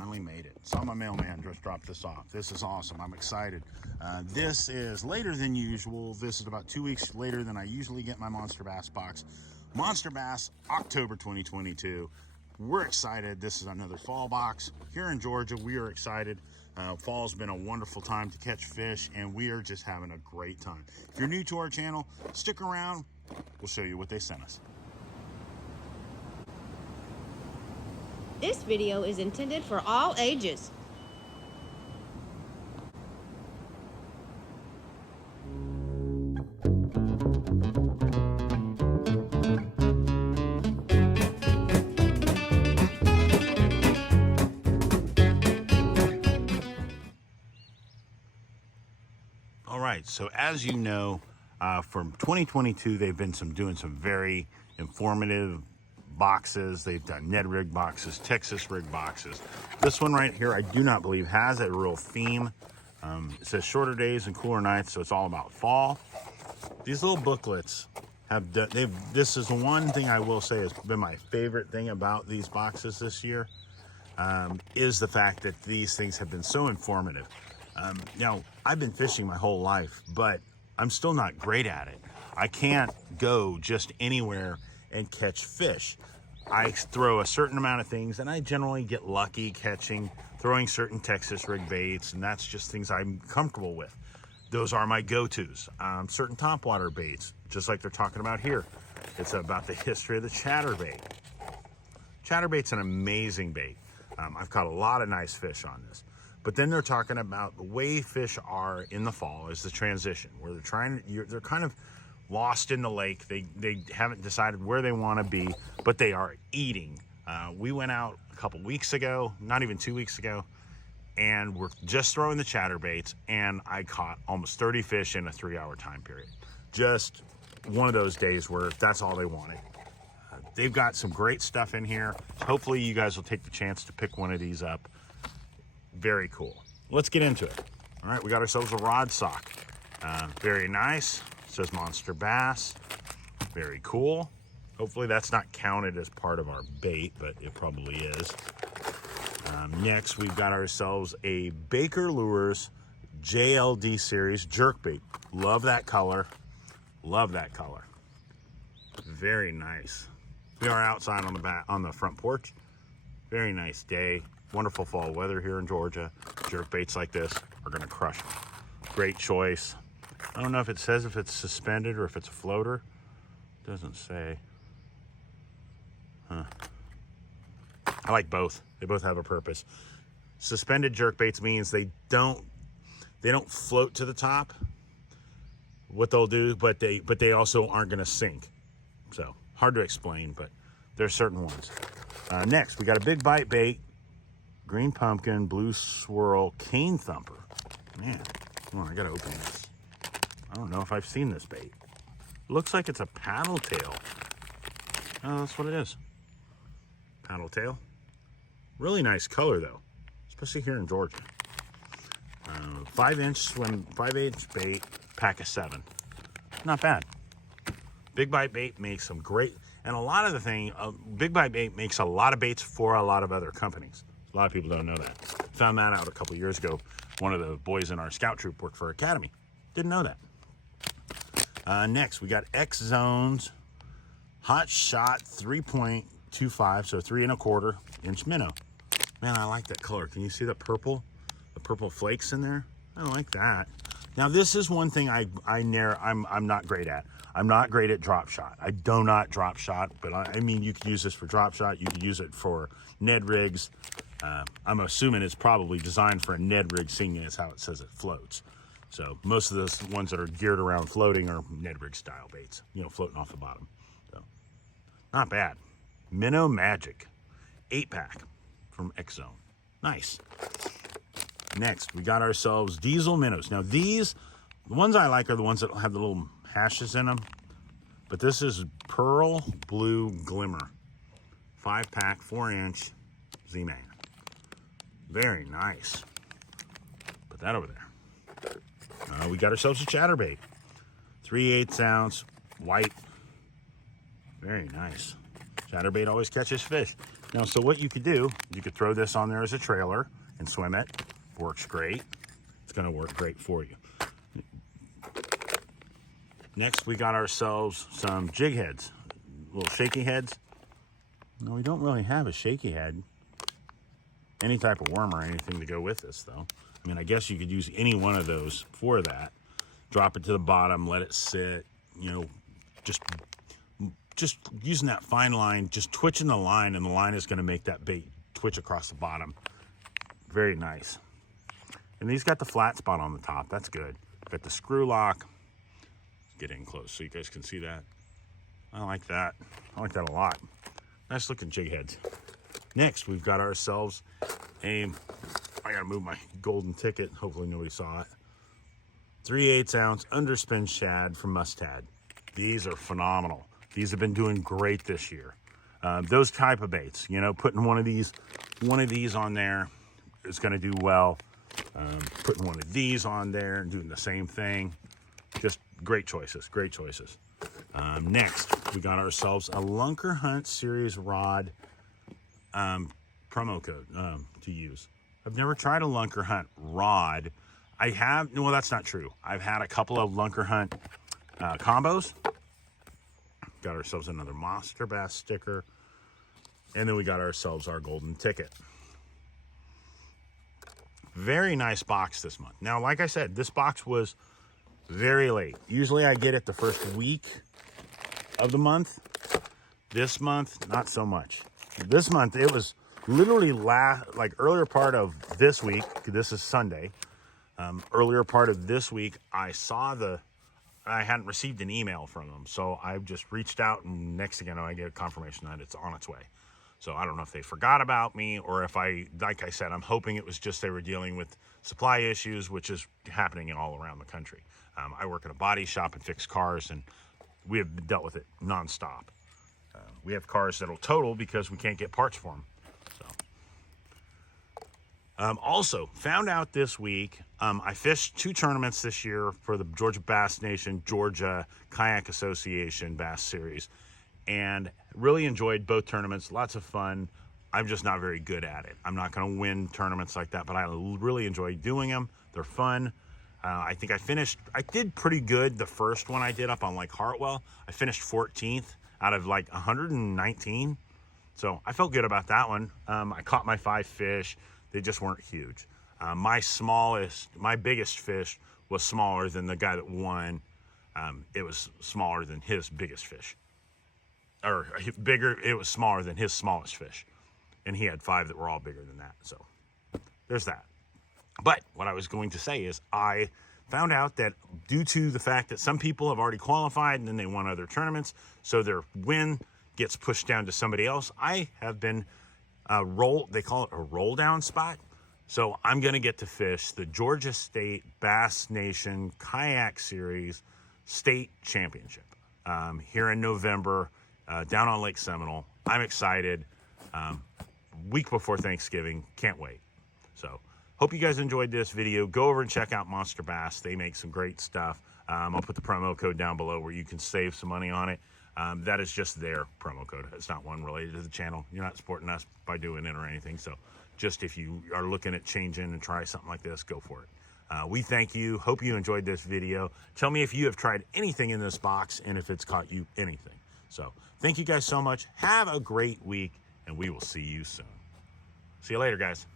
finally made it. Saw my mailman just drop this off. This is awesome. I'm excited. This is later than usual. This is about 2 weeks later than I usually get my Monster Bass box. Monster Bass October 2022. We're excited. This is another fall box. Here in Georgia, we are excited. Fall's been a wonderful time to catch fish, and we are just having a great time. If you're new to our channel, stick around. We'll show you what they sent us. This video is intended for all ages. All right, so as you know, from 2022, they've been doing some very informative boxes. They've done Ned rig boxes, Texas rig boxes. This one right here, I do not believe has a real theme. It says shorter days and cooler nights, so it's all about fall. These little booklets have done, this is one thing I will say has been my favorite thing about these boxes this year, is the fact that these things have been so informative. Now, I've been fishing my whole life, but I'm still not great at it. I can't go just anywhere and catch fish. I throw a certain amount of things, and I generally get lucky throwing certain Texas rig baits, and that's just things I'm comfortable with. Those are my go-tos. Certain topwater baits, just like they're talking about here. It's about the history of the chatterbait. Chatterbait's an amazing bait. I've caught a lot of nice fish on this. But then they're talking about the way fish are in the fall is the transition, where they're kind of lost in the lake. They haven't decided where they want to be, but they are eating. We went out a couple weeks ago, not even 2 weeks ago, and we're just throwing the chatterbaits, and I caught almost 30 fish in a 3-hour time period. Just one of those days where that's all they wanted. They've got some great stuff in here. Hopefully you guys will take the chance to pick one of these up. Very cool. Let's get into it. All right, we got ourselves a rod sock. Very nice. It says Monster Bass. Very cool. Hopefully that's not counted as part of our bait, but it probably is. Next, we've got ourselves a Baker Lures JLD series jerkbait. Love that color. Love that color. Very nice. We are outside on the front porch. Very nice day. Wonderful fall weather here in Georgia. Jerkbaits like this are gonna crush them. Great choice. I don't know if it says if it's suspended or if it's a floater. It doesn't say. Huh. I like both. They both have a purpose. Suspended jerkbaits means they don't float to the top. What they'll do, but they also aren't gonna sink. So hard to explain, but there's certain ones. Next, we got a big bite bait. Green pumpkin, blue swirl, cane thumper. Man, come on, I gotta open this. I don't know if I've seen this bait. Looks like it's a paddle tail. Oh, that's what it is. Paddle tail. Really nice color though, especially here in Georgia. 5-inch bait, pack of 7. Not bad. Big bite bait makes some great, and a lot of the thing, big bite bait makes a lot of baits for a lot of other companies. A lot of people don't know that. Found that out a couple years ago. One of the boys in our scout troop worked for Academy. Didn't know that. Next, we got X Zones Hot Shot 3.25, so 3 1/4 inch minnow. Man, I like that color. Can you see the purple flakes in there? I like that. Now, this is one thing I'm not great at. I'm not great at drop shot. I do not drop shot, but I mean, you could use this for drop shot. You could use it for Ned rigs. I'm assuming it's probably designed for a Ned rig, seeing as how it says it floats. So most of those ones that are geared around floating are Ned rig style baits, floating off the bottom. So not bad. Minnow Magic 8-pack from X Zone. Nice. Next, we got ourselves diesel minnows. Now the ones I like are the ones that have the little hashes in them, but this is Pearl Blue Glimmer. 5-pack, 4-inch Z-Man. Very nice. Put that over there. We got ourselves a chatterbait. 3/8 ounce, white. Very nice. Chatterbait always catches fish. Now, so what you could do, you could throw this on there as a trailer and swim it. Works great. It's going to work great for you. Next, we got ourselves some jig heads, little shaky heads. No, we don't really have a shaky head. Any type of worm or anything to go with this, though. I mean, I guess you could use any one of those for that. Drop it to the bottom, let it sit, you know, just using that fine line, just twitching the line, and the line is going to make that bait twitch across the bottom. Very nice. And these got the flat spot on the top. That's good. Got the screw lock. Get in close so you guys can see that. I like that. I like that a lot. Nice looking jig heads. Next, we've got ourselves I gotta move my golden ticket. Hopefully nobody saw it. 3/8 ounce underspin shad from Mustad. These are phenomenal. These have been doing great this year. Those type of baits, you know, putting one of these on there is going to do well. Putting one of these on there and doing the same thing. Just great choices, great choices. Next, we got ourselves a Lunker Hunt Series rod promo code to use. I've never tried a Lunker Hunt rod. I have, well, that's not true. I've had a couple of Lunker Hunt combos. Got ourselves another Monsterbass sticker. And then we got ourselves our golden ticket. Very nice box this month. Now, like I said, this box was very late. Usually I get it the first week of the month. This month, not so much. This month, it was literally earlier part of this week. This is Sunday. Earlier part of this week, I hadn't received an email from them. So I just reached out, and next thing I know, I get a confirmation that it's on its way. So I don't know if they forgot about me, or if like I said, I'm hoping it was just they were dealing with supply issues, which is happening all around the country. I work at a body shop and fix cars, and we have dealt with it nonstop. We have cars that'll total because we can't get parts for them. So, also found out this week, I fished 2 tournaments this year for the Georgia Bass Nation, Georgia Kayak Association Bass Series, and really enjoyed both tournaments. Lots of fun. I'm just not very good at it. I'm not going to win tournaments like that, but I really enjoy doing them. They're fun. I think I did pretty good the first one I did up on Lake Hartwell. I finished 14th out of like 119. So I felt good about that one. I caught my 5 fish. They just weren't huge. My biggest fish was smaller than the guy that won. It was smaller than his biggest fish. Or bigger, it was smaller than his smallest fish. And he had 5 that were all bigger than that. So there's that. But what I was going to say is I found out that due to the fact that some people have already qualified and then they won other tournaments, so their win gets pushed down to somebody else, I have been they call it a roll down spot. So I'm going to get to fish the Georgia State Bass Nation Kayak Series State Championship here in November down on Lake Seminole. I'm excited. Week before Thanksgiving. Can't wait. So hope you guys enjoyed this video. Go over and check out Monster Bass. They make some great stuff. I'll put the promo code down below where you can save some money on it. That is just their promo code. It's not one related to the channel. You're not supporting us by doing it or anything. So just if you are looking at changing and try something like this, go for it. We thank you. Hope you enjoyed this video. Tell me if you have tried anything in this box and if it's caught you anything. So thank you guys so much. Have a great week, and we will see you soon. See you later, guys.